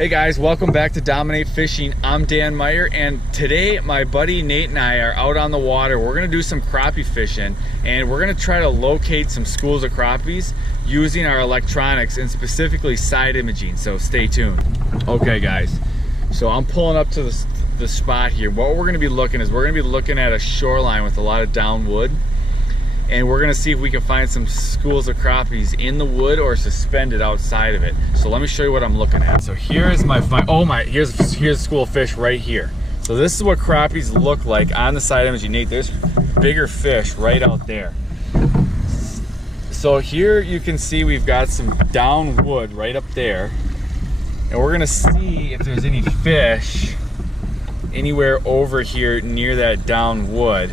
Hey guys, welcome back to Dominate Fishing. I'm Dan Meyer, and today my buddy Nate and I are out on the water. We're gonna do some crappie fishing, and we're gonna try to locate some schools of crappies using our electronics and specifically side imaging, so stay tuned. Okay guys, so I'm pulling up to the spot here. What we're gonna be looking at a shoreline with a lot of down wood, and we're gonna see if we can find some schools of crappies in the wood or suspended outside of it. So let me show you what I'm looking at. So here is my here's a school of fish right here. So this is what crappies look like on the side imaging. Nate, there's bigger fish right out there. So here you can see we've got some down wood right up there, and we're gonna see if there's any fish anywhere over here near that down wood.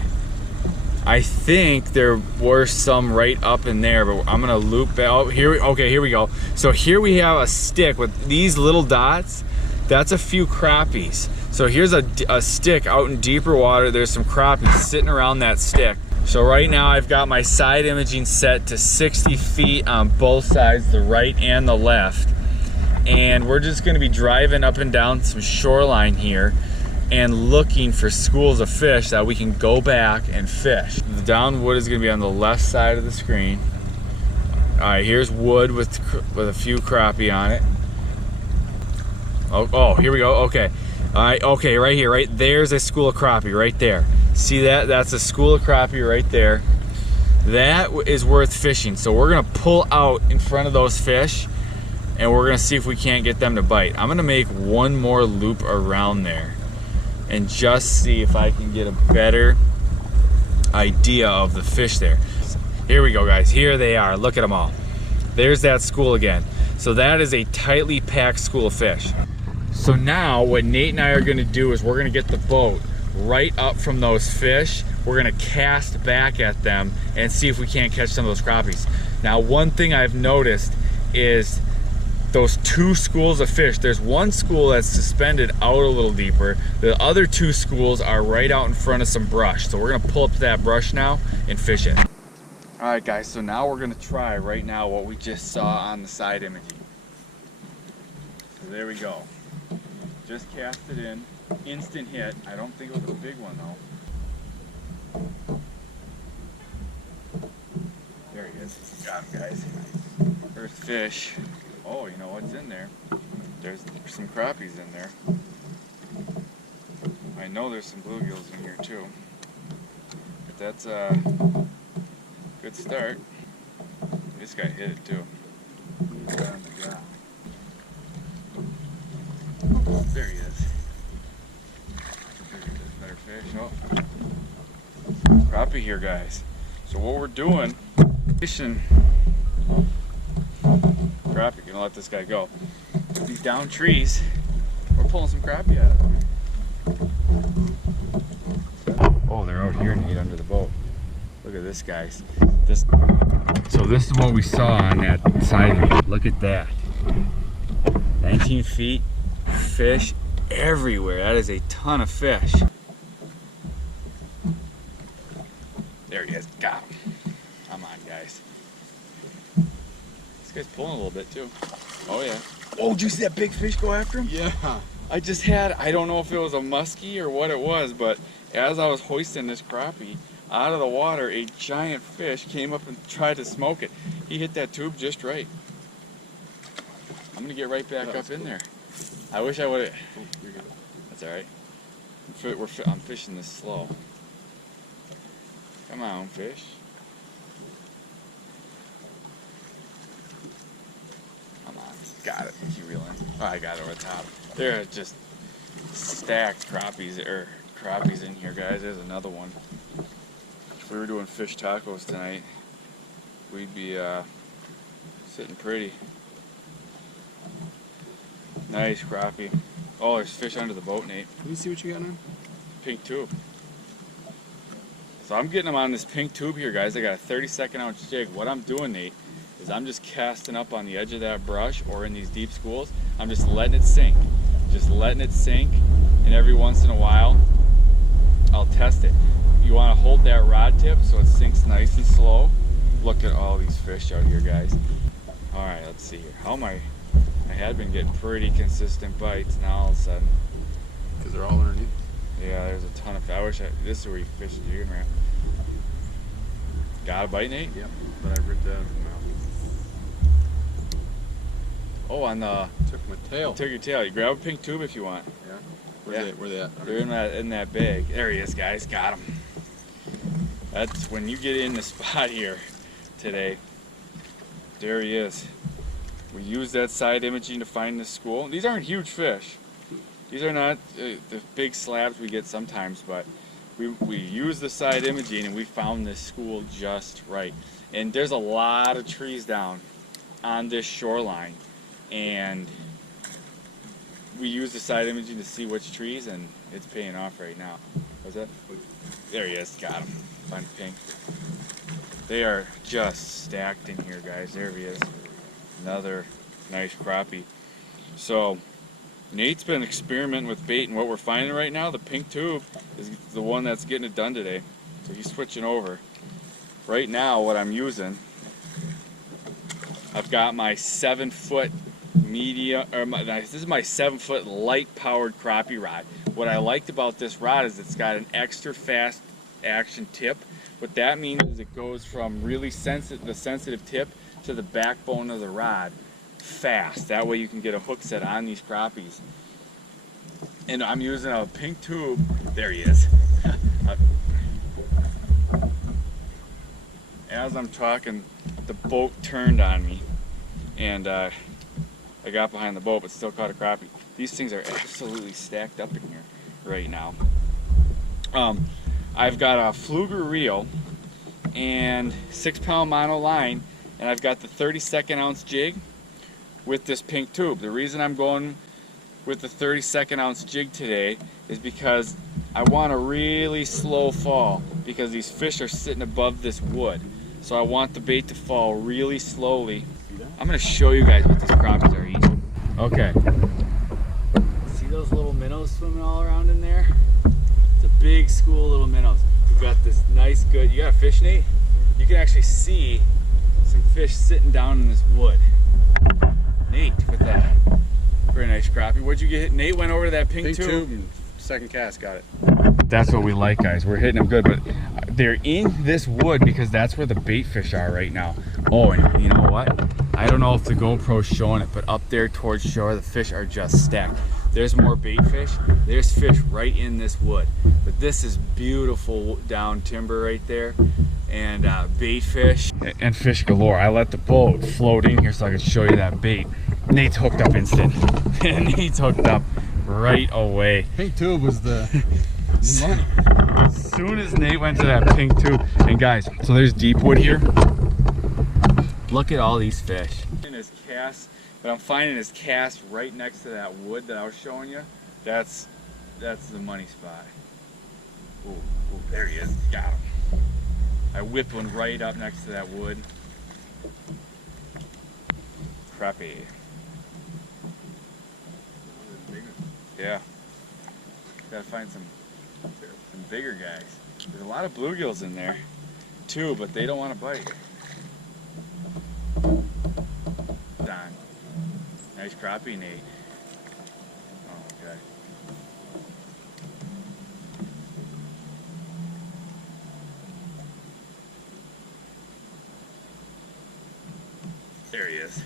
I think there were some right up in there, but I'm gonna loop back. Oh, here we go. So here we have a stick with these little dots. That's a few crappies. So here's a stick out in deeper water. There's some crappies sitting around that stick. So right now I've got my side imaging set to 60 feet on both sides, the right and the left. And we're just gonna be driving up and down some shoreline here and looking for schools of fish that we can go back and fish. The down wood is gonna be on the left side of the screen. All right, here's wood with a few crappie on it. Oh, here we go, okay. All right, okay, right here, right there's a school of crappie right there. See that? That's a school of crappie right there. That is worth fishing. So we're gonna pull out in front of those fish and we're gonna see if we can't get them to bite. I'm gonna make one more loop around there and just see if I can get a better idea of the fish there. Here we go guys, here they are, look at them all. There's that school again. So that is a tightly packed school of fish. So now what Nate and I are gonna do is we're gonna get the boat right up from those fish. We're gonna cast back at them and see if we can't catch some of those crappies. Now one thing I've noticed is those two schools of fish, there's one school that's suspended out a little deeper. The other two schools are right out in front of some brush. So we're gonna pull up to that brush now and fish it. All right guys, so now we're gonna try right now what we just saw on the side imaging. So there we go. Just cast it in, instant hit. I don't think it was a big one though. There he is, got him guys. First fish. Oh, you know what's in there? There's some crappies in there. I know there's some bluegills in here too. But that's a good start. This guy hit it too. There he is. Better fish. Oh. Crappie here, guys. So what we're doing, fishing. Crappie, gonna let this guy go. These down trees, we're pulling some crappie out of them. Oh, they're out here, Nate, under the boat. Look at this, guys. So this is what we saw on that side of it. Look at that. 19 feet, fish everywhere. That is a ton of fish. There he is, got him. Come on, guys. This guy's pulling a little bit too. Oh yeah. Oh, did you see that big fish go after him? Yeah. I just had, I don't know if it was a muskie or what it was, but as I was hoisting this crappie out of the water, a giant fish came up and tried to smoke it. He hit that tube just right. I'm gonna get right back up in there. I wish I would've. Oh, you're good. That's all right. I'm fishing this slow. Come on, fish. Got it. Keep reeling. Oh, I got it over the top. There are just stacked crappies in here, guys. There's another one. If we were doing fish tacos tonight, we'd be sitting pretty. Nice crappie. Oh, there's fish under the boat, Nate. Let me see what you got on. Pink tube. So I'm getting them on this pink tube here, guys. I got a 32nd ounce jig. What I'm doing, Nate, is I'm just casting up on the edge of that brush or in these deep schools. I'm just letting it sink. Just letting it sink, and every once in a while, I'll test it. You want to hold that rod tip so it sinks nice and slow. Look at all these fish out here, guys. All right, let's see here. How am I I had been getting pretty consistent bites. Now all of a sudden, because they're all underneath. yeah, there's a ton of. This is where you fish the jigging ramp. Got a bite, Nate? Yep, but I ripped it out of the mouth. Oh, on the. Took my tail. Took your tail. You grab a pink tube if you want. Yeah. Where they at? They're in that bag. There he is, guys. Got him. That's when you get in the spot here today. There he is. We use that side imaging to find the school. These aren't huge fish. These are not the big slabs we get sometimes, but we use the side imaging and we found this school just right. And there's a lot of trees down on this shoreline, and we use the side imaging to see which trees, and it's paying off right now. What's that? There he is. Got him. Find pink. They are just stacked in here, guys. There he is. Another nice crappie. So Nate's been experimenting with bait, and what we're finding right now, the pink tube is the one that's getting it done today. So he's switching over. Right now, what I'm using, I've got my 7-foot this is my 7-foot light powered crappie rod. What I liked about this rod is it's got an extra fast action tip. What that means is it goes from really the sensitive tip to the backbone of the rod fast. That way you can get a hook set on these crappies. And I'm using a pink tube. There he is. As I'm talking, the boat turned on me, and I got behind the boat, but still caught a crappie. These things are absolutely stacked up in here right now. I've got a Fluger reel and 6-pound mono line, and I've got the 32nd ounce jig with this pink tube. The reason I'm going with the 32nd ounce jig today is because I want a really slow fall, because these fish are sitting above this wood. So I want the bait to fall really slowly. I'm going to show you guys what these crappies are eating. Okay. See those little minnows swimming all around in there? It's a big school of little minnows. We've got this nice, good, you got a fish, Nate? You can actually see some fish sitting down in this wood. Nate, with that very nice crappie. What'd you get? Nate went over to that pink tube. And second cast, got it. That's what we like, guys. We're hitting them good, but they're in this wood because that's where the bait fish are right now. Oh, and you know what? I don't know if the GoPro's showing it, but up there towards shore, the fish are just stacked. There's more bait fish. There's fish right in this wood. But this is beautiful down timber right there, and bait fish and fish galore. I let the boat float in here so I could show you that bait. Nate's hooked up instant. Nate's hooked up right away. Pink tube was the money. As soon as Nate went to that pink tube, and guys, so there's deep wood here. Look at all these fish. In his cast, but I'm finding his cast right next to that wood that I was showing you. That's the money spot. Ooh, ooh, there he is. Got him. I whipped one right up next to that wood. Crappie. Yeah. Gotta find some bigger guys. There's a lot of bluegills in there too, but they don't want to bite. Done. Nice crappie, Nate. Oh, okay. There he is.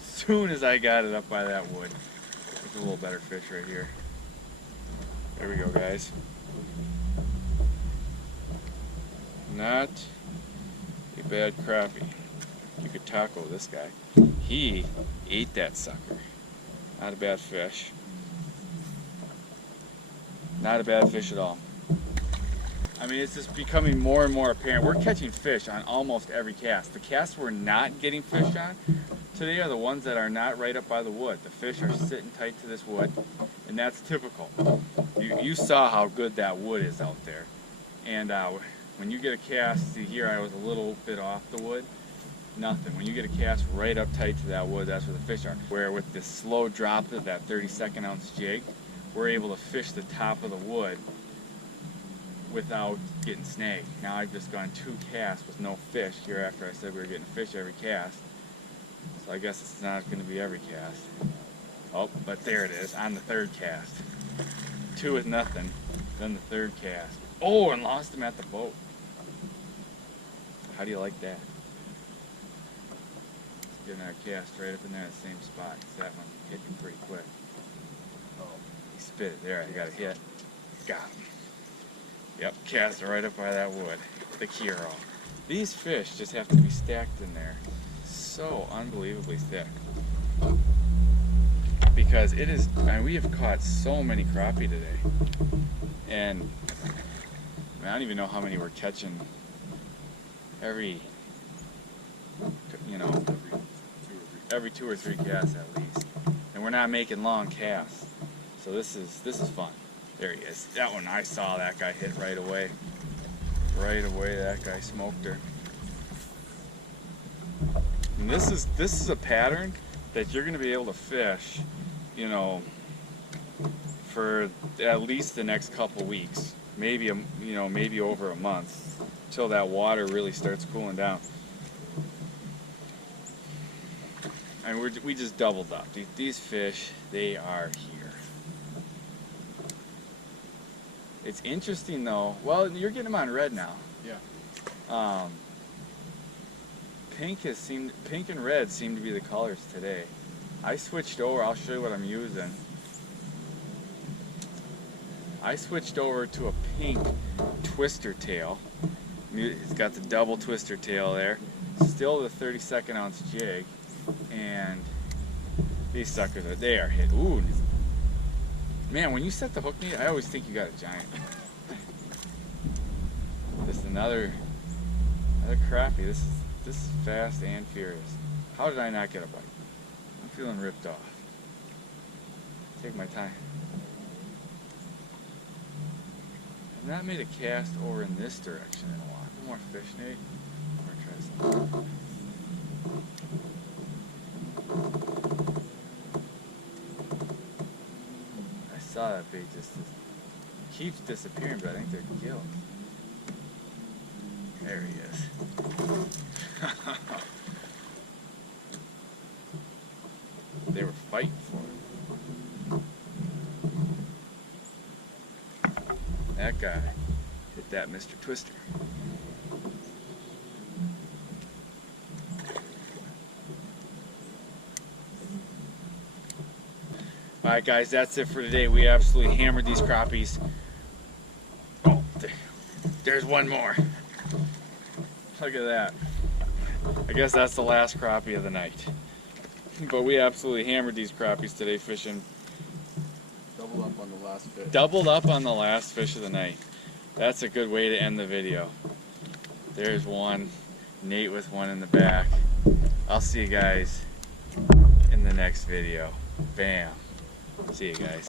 As soon as I got it up by that wood. There's a little better fish right here. There we go, guys. Not a bad crappie. You could taco this guy. He ate that sucker. Not a bad fish. Not a bad fish at all. I mean, it's just becoming more and more apparent. We're catching fish on almost every cast. The casts we're not getting fish on today are the ones that are not right up by the wood. The fish are sitting tight to this wood, and that's typical. You saw how good that wood is out there. And when you get a cast, see here I was a little bit off the wood. Nothing. When you get a cast right up tight to that wood, that's where the fish are. Where with this slow drop of that 32nd ounce jig, we're able to fish the top of the wood without getting snagged. Now I've just gone 2 casts with no fish here after I said we were getting fish every cast. So I guess it's not going to be every cast. Oh, but there it is on the third cast. 2 with nothing. Then the third cast. Oh, and lost him at the boat. How do you like that? Getting our cast right up in there, the same spot. That one hit him pretty quick. Oh, he spit it there. I got a hit. Got him. Yep, cast it right up by that wood. The Kiro. These fish just have to be stacked in there. So unbelievably thick. Because it is, I mean, we have caught so many crappie today. And I don't even know how many we're catching every, you know, every 2 or 3 casts at least. And we're not making long casts. So this is fun. There he is. That one, I saw that guy hit right away. Right away, that guy smoked her. And this is a pattern that you're going to be able to fish, you know, for at least the next couple weeks, maybe maybe over a month, until that water really starts cooling down. And we just doubled up. These fish, they are here. It's interesting though. Well, you're getting them on red now. Yeah. Pink and red seem to be the colors today. I switched over. I'll show you what I'm using. I switched over to a pink twister tail. It's got the double twister tail there. Still the 32nd ounce jig, and these suckers they are hit. Ooh, man! When you set the hook, Nate, I always think you got a giant. Just another crappie. This is fast and furious. How did I not get a bite? I'm feeling ripped off. Take my time. I've not made a cast over in this direction in a while. No more fish, Nate. I'm gonna try some. I saw that bait just keeps disappearing, but I think they're gills. There he is. They were fighting for it. That guy hit that Mr. Twister. Alright guys, that's it for today. We absolutely hammered these crappies. Oh, there's one more. Look at that. I guess that's the last crappie of the night. But we absolutely hammered these crappies today fishing. Doubled up on the last fish. Doubled up on the last fish of the night. That's a good way to end the video. There's one. Nate with one in the back. I'll see you guys in the next video. Bam. See you guys.